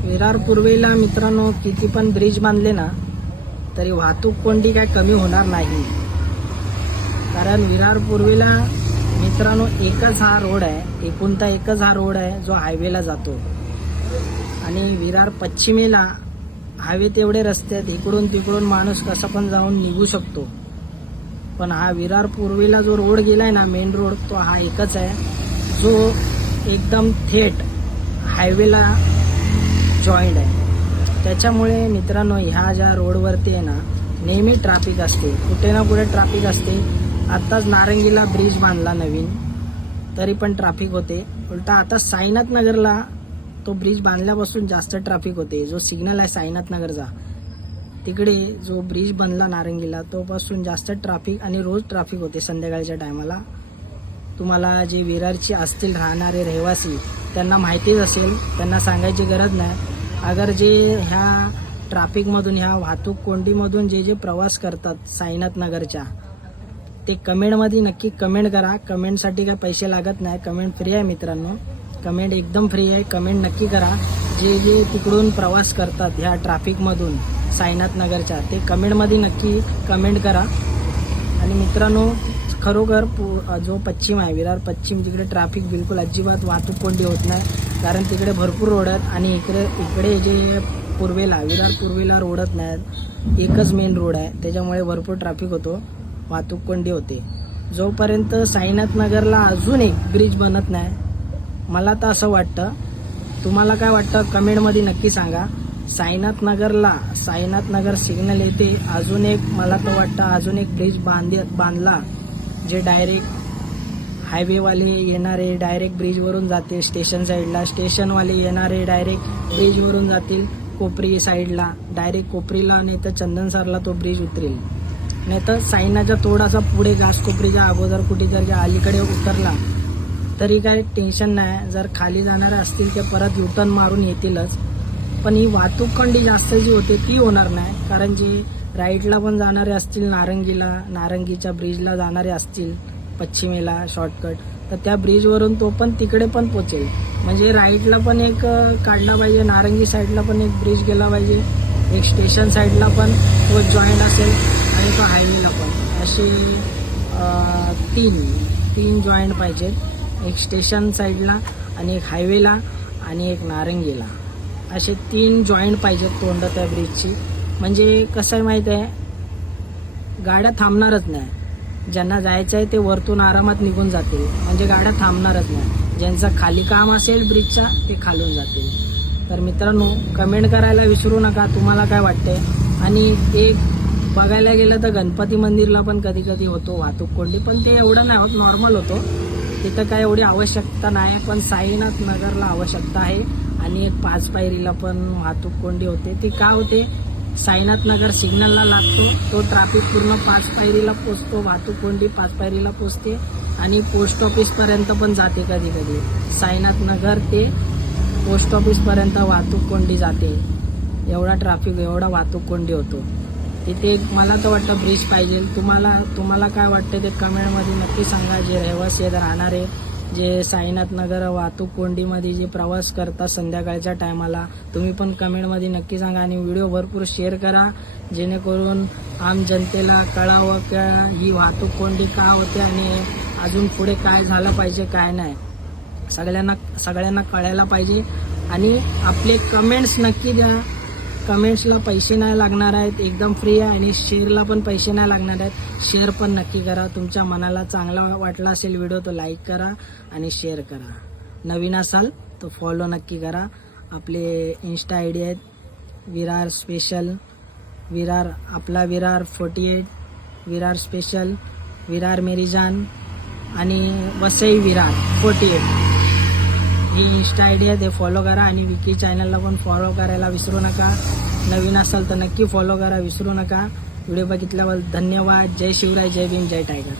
विरार पूर्वेला मित्रांनो किती पण ब्रिज बांधले ना तरी वाहतूक कोंडी काय कमी होणार नाही. कारण विरार पूर्वेला मित्रांनो एकच हा रोड आहे, एकूणता एकच हा रोड आहे जो हायवेला जातो. आणि विरार पश्चिमेला हायवे तेवढे रस्ते आहेत, इकडून तिकडून माणूस कसा पण जाऊन निघू शकतो. पण हा विरार पूर्वेला जो रोड गेलाय ना, मेन रोड, तो हा एकच आहे जो एकदम थेट हायवेला जॉईंट आहे. त्याच्यामुळे मित्रांनो ह्या ज्या रोडवरती आहे ना नेहमी ट्रॅफिक असते, कुठे ना कुठे ट्रॅफिक असते. आत्ताच नारंगीला ब्रिज बांधला नवीन तरी पण ट्रॅफिक होते. उलटा आता साईनाथ नगरला तो ब्रिज बांधल्यापासून जास्त ट्रॅफिक होते. जो सिग्नल आहे साईनाथ नगरचा तिकडे जो ब्रिज बनला नारंगीला तोपासून जास्त ट्रॅफिक आणि रोज ट्रॅफिक होते संध्याकाळच्या टायमाला. तुम्हाला जे विरारची असतील राहणारे रहिवासी त्यांना माहितीच असेल, त्यांना सांगायची गरज नाही. अगर जे ह्या ट्रॅफिकमधून ह्या वाहतूक कोंडीमधून जे प्रवास करतात साईनाथ नगरच्या, ते कमेंटमध्ये नक्की कमेंट करा. कमेंटसाठी काय पैसे लागत नाही, कमेंट फ्री आहे मित्रांनो, कमेंट एकदम फ्री आहे. कमेंट नक्की करा. जे जे तिकडून प्रवास करतात ह्या ट्रॅफिकमधून साईनाथ नगरच्या, ते कमेंटमध्ये नक्की कमेंट करा. आणि मित्रांनो खरोखर जो पश्चिम आहे विरार पश्चिम, तिकडे ट्रॅफिक बिलकुल अजिबात वाहतूक कोंडी होत नाही. कारण तिकडे भरपूर रोड आहेत आणि इकडे जे पूर्वेला विरार पूर्वेला रोडच नाहीत, एकच मेन रोड आहे. त्याच्यामुळे भरपूर ट्रॅफिक होतो, वाहतूक कोंडी होते. जोपर्यंत साईनाथ नगरला अजून एक ब्रिज बनत नाही, मला तर असं वाटतं, तुम्हाला काय वाटतं कमेंटमध्ये नक्की सांगा. साईनाथ नगर सिग्नल येते अजून एक, मला तर वाटतं अजून एक ब्रिज बांधला जे डायरेक्ट हायवेवाले येणारे डायरेक्ट ब्रिजवरून जातील स्टेशन साईडला, स्टेशनवाले येणारे डायरेक्ट ब्रिजवरून जातील कोपरी साईडला, डायरेक्ट कोपरीला नाही तर चंदनसरला तो ब्रिज उतरेल. नाही तर साईनाच्या थोडासा पुढे घासकोपरीच्या अगोदर कुठे जर अलीकडे उतरला तरी काय टेन्शन नाही. जर खाली जाणारे असतील ते परत युटर्न मारून येतीलच. पण ही वाहतूक कोंडी जास्त जी होते ती होणार नाही. कारण जी राईटला पण जाणारे असतील नारंगीच्या ब्रिजला जाणारे असतील पश्चिमेला शॉर्टकट, तर त्या ब्रिजवरून तो पण तिकडे पण पोचेल. म्हणजे राईटला पण एक काढला पाहिजे, नारंगी साईडला पण एक ब्रिज गेला पाहिजे, एक स्टेशन साईडला पण तो जॉईंट असेल आणि तो हायवेला पण. असे तीन जॉईंट पाहिजेत, एक स्टेशन साईडला आणि एक हायवेला आणि एक नारंगीला. असे 3 जॉईंट पाहिजेत तोंड त्या ब्रिजची. म्हणजे कसं आहे माहीत आहे, गाड्या थांबणारच नाही. ज्यांना जायचं आहे ते वरतून आरामात निघून जातील, म्हणजे गाड्या थांबणारच नाही. ज्यांचं खाली काम असेल ब्रिजचा ते खालून जातील. तर मित्रांनो कमेंट करायला विसरू नका तुम्हाला काय वाटतंय. आणि एक बघायला गेलं तर गणपती मंदिरला पण कधी कधी होतो वाहतूक कोंडी, पण ते एवढं नाही होत, नॉर्मल होतो. तिथं काय एवढी आवश्यकता नाही. पण साईनाथ नगरला आवश्यकता आहे. आणि एक 5 पायरीला पण वाहतूक कोंडी होते. ती का होते, साईनाथ नगर सिग्नलला लागतो, तो ट्रॅफिक पूर्ण 5 पायरीला पोचतो, वाहतूक कोंडी 5 पायरीला पोचते आणि पोस्ट ऑफिसपर्यंत पण जाते. कधी कधी साईनाथ नगर ते पोस्ट ऑफिसपर्यंत वाहतूक कोंडी जाते. एवढा ट्रॅफिक, एवढा वाहतूक कोंडी होतो तिथे. मला तर वाटतं ब्रिज पाहिजे. तुम्हाला काय वाटतं ते कमेंटमध्ये नक्की सांगा. जे रहिवासी आहेत राहणारे, जे साईनाथ नगर वाहतूक कोंडीमध्ये जे प्रवास करतात संध्याकाळच्या टायमाला, तुम्ही पण कमेंटमध्ये नक्की सांगा. आणि व्हिडिओ भरपूर शेअर करा जेणेकरून आम जनतेला कळावं की ही वाहतूक कोंडी का होते आणि अजून पुढे काय झालं पाहिजे काय नाही, सगळ्यांना कळायला पाहिजे. आणि आपले कमेंट्स नक्की द्या. कमेंट्सला पैसे नाही लागणार आहेत, एकदम फ्री आहे. आणि शेअरला पण पैसे नाही लागणार आहेत, शेअर पण नक्की करा. तुमच्या मनाला चांगला वाटला असेल व्हिडिओ तर लाईक करा आणि शेअर करा. नवीन असाल तर फॉलो नक्की करा. आपले इन्स्टा आय डी आहेत विरार स्पेशल, आपला विरार 48, विरार स्पेशल, विरार मेरी जान आणि वसई विरार 48 ही इन्स्टा आय डी आहे. ते फॉलो करा. आणि विकी चॅनलला पण फॉलो करायला विसरू नका. नवीन असाल तर नक्की फॉलो करा, विसरू नका. व्हिडिओ बघितल्याबद्दल धन्यवाद. जय शिवराय, जय भीम, जय टायगर.